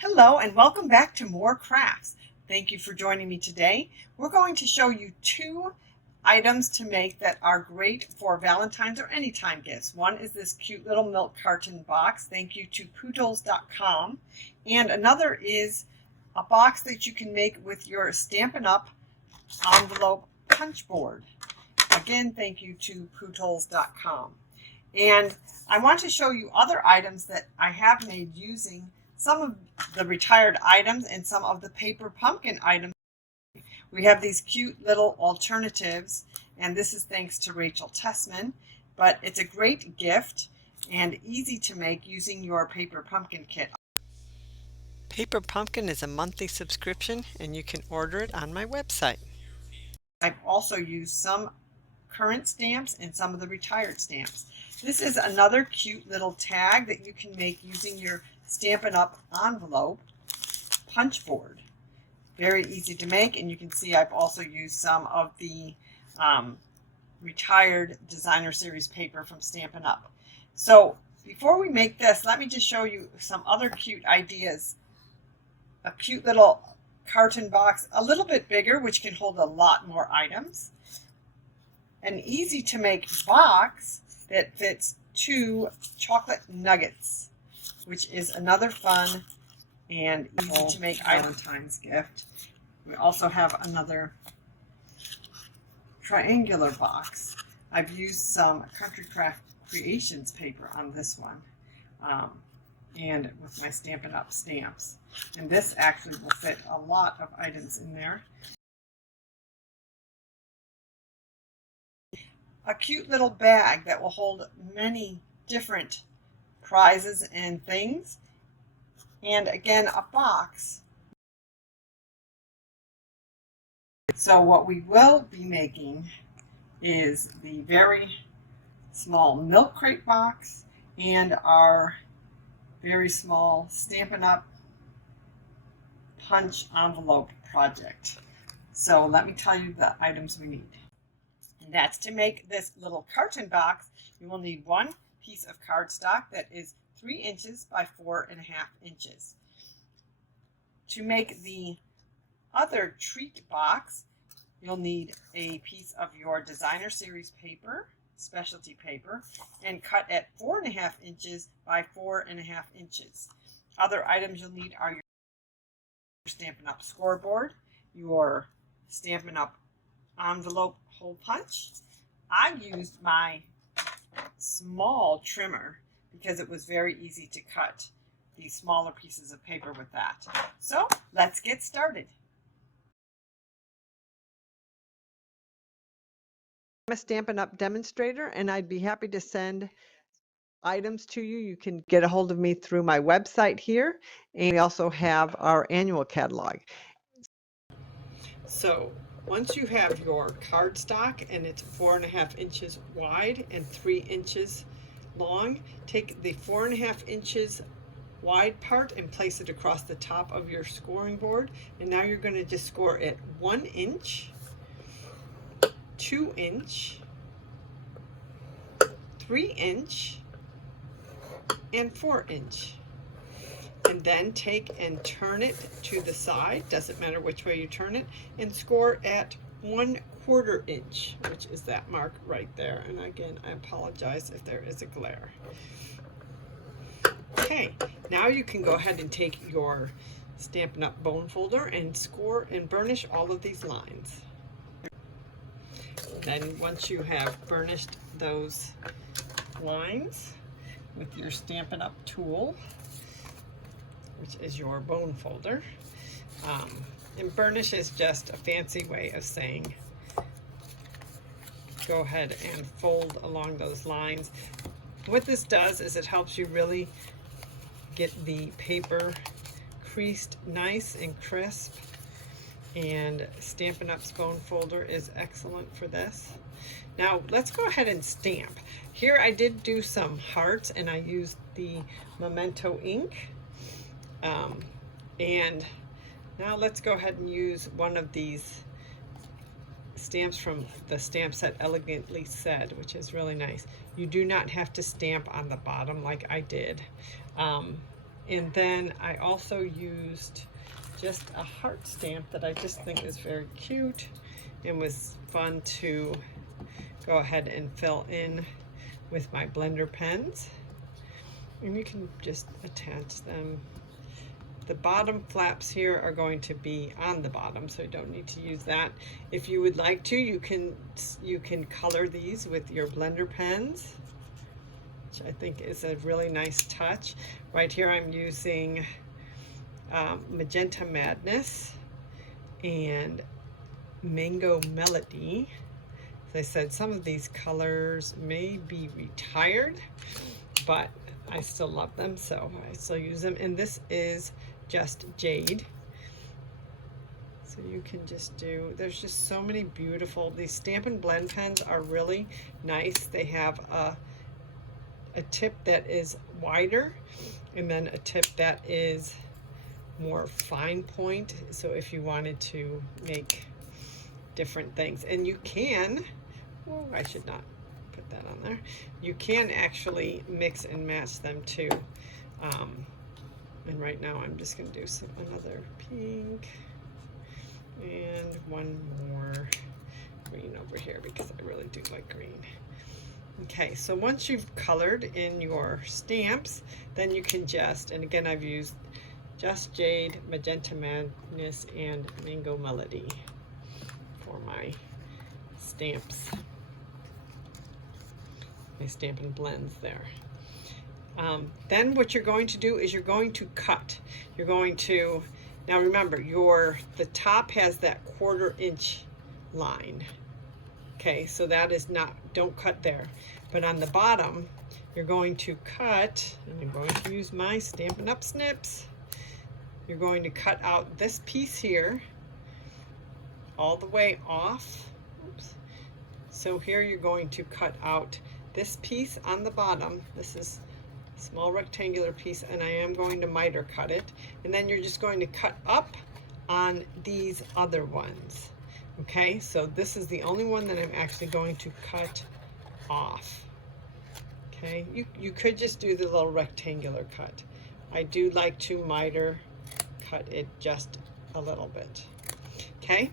Hello and welcome back to More Crafts. Thank you for joining me today. We're going to show you two items to make that are great for Valentine's or anytime gifts. One is this cute little milk carton box. Thank you to poodles.com. And another is a box that you can make with your Stampin' Up! Envelope punch board. Again, thank you to poodles.com. And I want to show you other items that I have made using some of the retired items and some of the paper pumpkin items. We have these cute little alternatives, and this is thanks to Rachel Tessman, but it's a great gift and easy to make using your paper pumpkin kit. Paper Pumpkin is a monthly subscription, and you can order it on my website. I've also used some current stamps and some of the retired stamps. This is another cute little tag that you can make using your Stampin' Up! Envelope punch board. Very easy to make, and you can see I've also used some of the retired designer series paper from Stampin' Up! So before we make this, let me just show you some other cute ideas. A cute little carton box, a little bit bigger, which can hold a lot more items. An easy to make box that fits 2 chocolate nuggets, which is another fun and easy to make Valentine's gift. We also have another triangular box. I've used some Country Craft Creations paper on this one, and with my Stampin' Up! Stamps. And this actually will fit a lot of items in there. A cute little bag that will hold many different prizes and things. And again, a box. So what we will be making is the very small milk crate box and our very small Stampin' Up! Punch envelope project. So let me tell you the items we need. And that's to make this little carton box, you will need 1 piece of cardstock that is 3 inches by 4.5 inches. To make the other treat box, you'll need a piece of your designer series paper, specialty paper, and cut at 4.5 inches by 4.5 inches. Other items you'll need are your Stampin' Up! Scoreboard, your Stampin' Up! Envelope hole punch. I used my small trimmer because it was very easy to cut these smaller pieces of paper with that. So let's get started. I'm a Stampin' Up! Demonstrator, and I'd be happy to send items to you. You can get a hold of me through my website here, and we also have our annual catalog. So once you have your cardstock and it's 4.5 inches wide and 3 inches long, take the 4.5 inches wide part and place it across the top of your scoring board. And now you're going to just score at 1 inch, 2 inch, 3 inch, and 4 inch. And then take and turn it to the side, doesn't matter which way you turn it, and score at 1/4 inch, which is that mark right there. And again, I apologize if there is a glare. Okay, now you can go ahead and take your Stampin' Up! Bone folder and score and burnish all of these lines. Then once you have burnished those lines with your Stampin' Up! Tool, which is your bone folder. And burnish is just a fancy way of saying go ahead and fold along those lines. What this does is it helps you really get the paper creased nice and crisp, and Stampin' Up's bone folder is excellent for this. Now let's go ahead and stamp. Here I did do some hearts, and I used the Memento ink. And now let's go ahead and use one of these stamps from the stamp set Elegantly Said, which is really nice. You do not have to stamp on the bottom like I did. And then I also used just a heart stamp that I just think is very cute and was fun to go ahead and fill in with my blender pens. And you can just attach them. The bottom flaps here are going to be on the bottom, so you don't need to use that. If you would like to, you can color these with your blender pens, which I think is a really nice touch. Right here I'm using Magenta Madness and Mango Melody. As I said, some of these colors may be retired, but I still love them, so I still use them. And this is just Jade. So you can just do, there's just so many beautiful, these Stampin' Blend pens are really nice. They have a tip that is wider and then a tip that is more fine point. So if you wanted to make different things, and you can, oh, I should not put that on there. You can actually mix and match them too. And right now I'm just going to do another pink and one more green over here because I really do like green. Okay, so once you've colored in your stamps, then you can just, and again I've used Just Jade, Magenta Madness, and Mango Melody for my stamps, my Stampin' Blends there. Then what you're going to do is you're going to cut. You're going to, now remember, the top has that 1/4 inch line. Okay, so that is not, don't cut there. But on the bottom, you're going to cut, and I'm going to use my Stampin' Up! Snips. You're going to cut out this piece here, all the way off. Oops. So here you're going to cut out this piece on the bottom. This is a small rectangular piece, and I am going to miter cut it. And then you're just going to cut up on these other ones. Okay, so this is the only one that I'm actually going to cut off. Okay, you could just do the little rectangular cut. I do like to miter cut it just a little bit. Okay,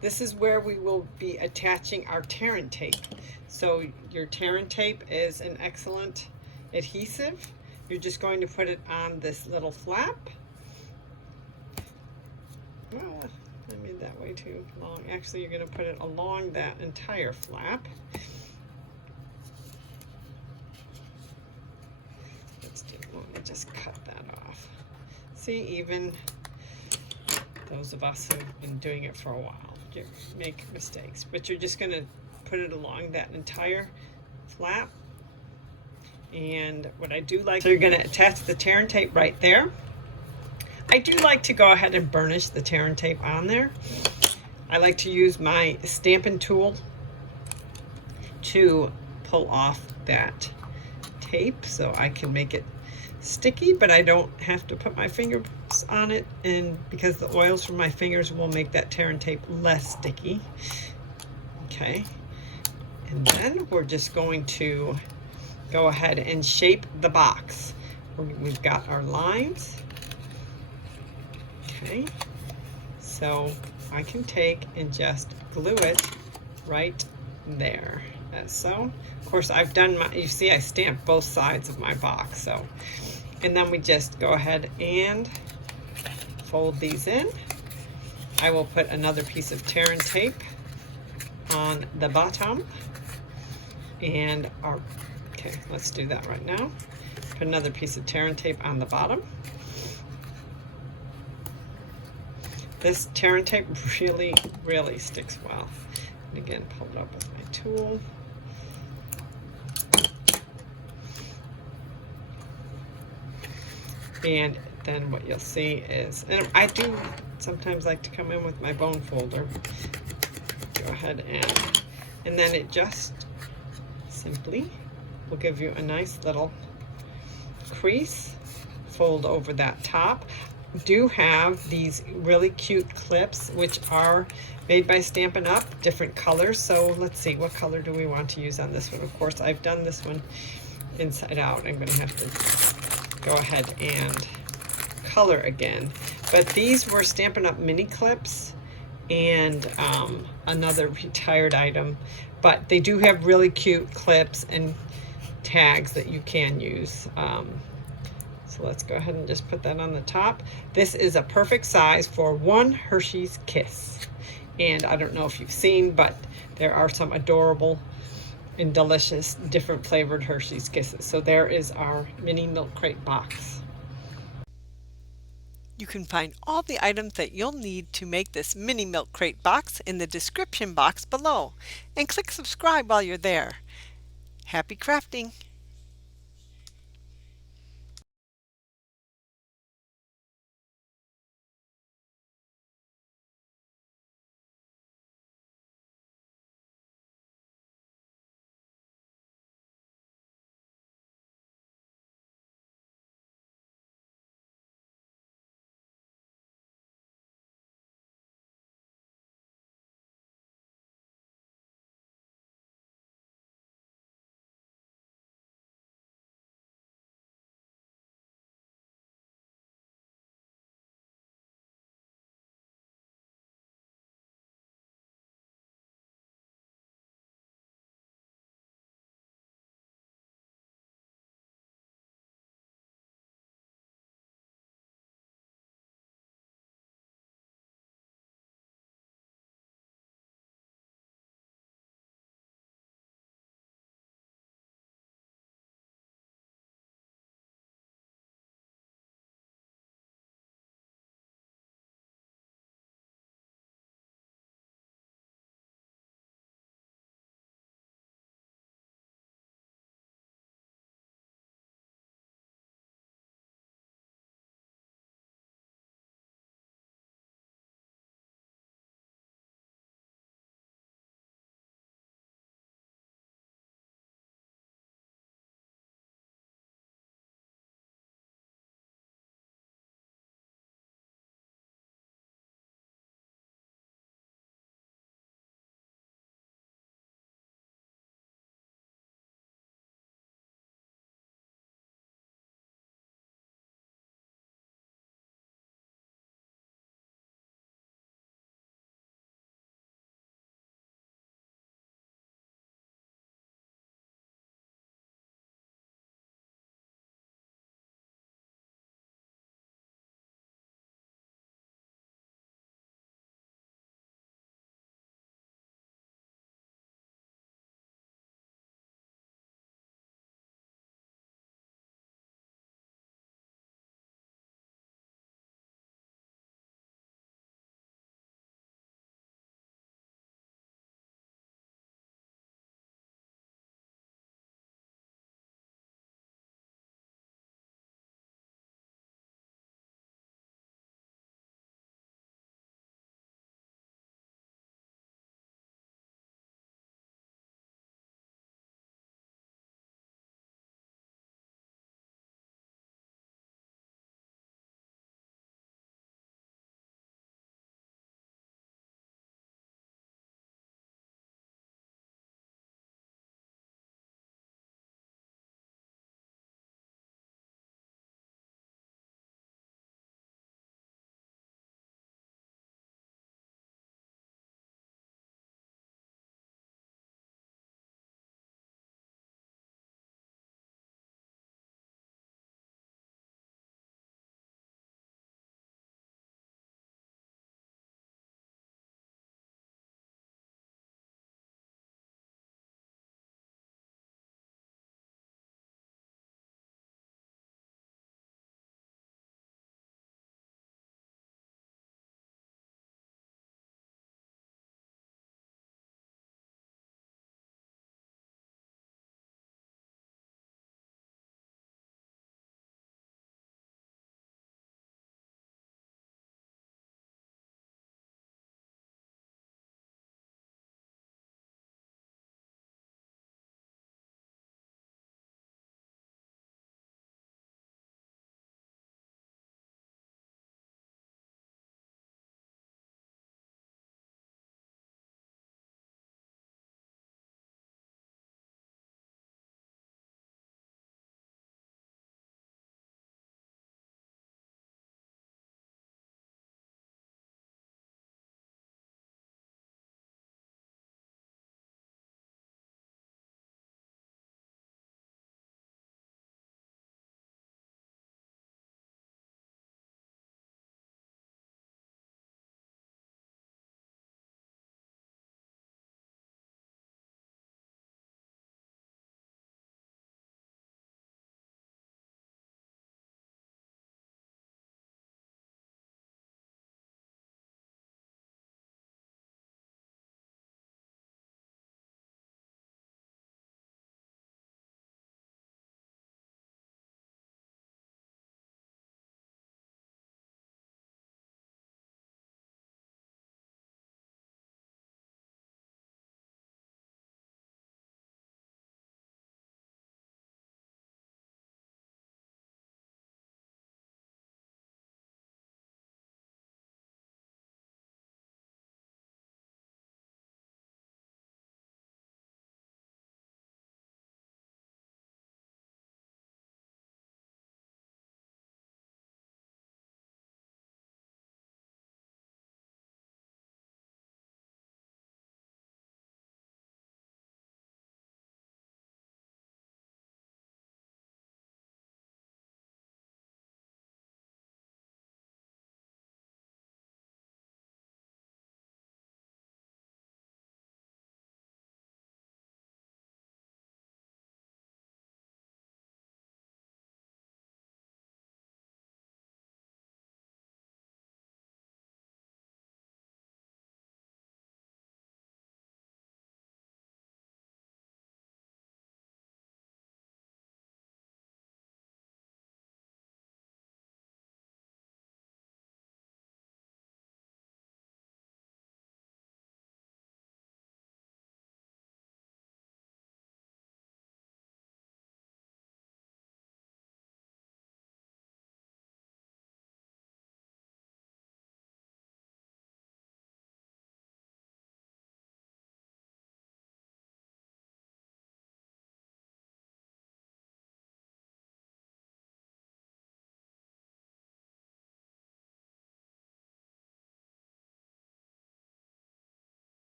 this is where we will be attaching our tear and tape. So your tear and tape is an excellent adhesive. You're just going to put it on this little flap. Well, I made that way too long. Actually, you're going to put it along that entire flap. Let me just cut that off. See, even those of us who've been doing it for a while, you make mistakes. But you're just going to put it along that entire flap. And what I do like, so you're going to attach the tear and tape right there. I do like to go ahead and burnish the tear and tape on there. I like to use my Stampin' tool to pull off that tape so I can make it sticky, but I don't have to put my fingers on it, and because the oils from my fingers will make that tear and tape less sticky. Okay, and then we're just going to go ahead and shape the box. We've got our lines. Okay, so I can take and just glue it right there, as so. Of course, I've done my, you see I stamped both sides of my box, so. And then we just go ahead and fold these in. I will put another piece of tear and tape on the bottom. And our, okay, let's do that right now. Put another piece of tear and tape on the bottom. This tear and tape really, really sticks well. And again, pull it up with my tool. And then what you'll see is, and I do sometimes like to come in with my bone folder. Go ahead and then it just simply will give you a nice little crease. Fold over that top. Do have these really cute clips, which are made by Stampin' Up, different colors. So let's see, what color do we want to use on this one? Of course, I've done this one inside out. I'm going to have to go ahead and color again. But these were Stampin' Up! Mini clips and another retired item. But they do have really cute clips and tags that you can use. So let's go ahead and just put that on the top. This is a perfect size for one Hershey's Kiss. And I don't know if you've seen, but there are some adorable and delicious different flavored Hershey's Kisses. So there is our mini milk crate box. You can find all the items that you'll need to make this mini milk crate box in the description box below, and click subscribe while you're there. Happy crafting!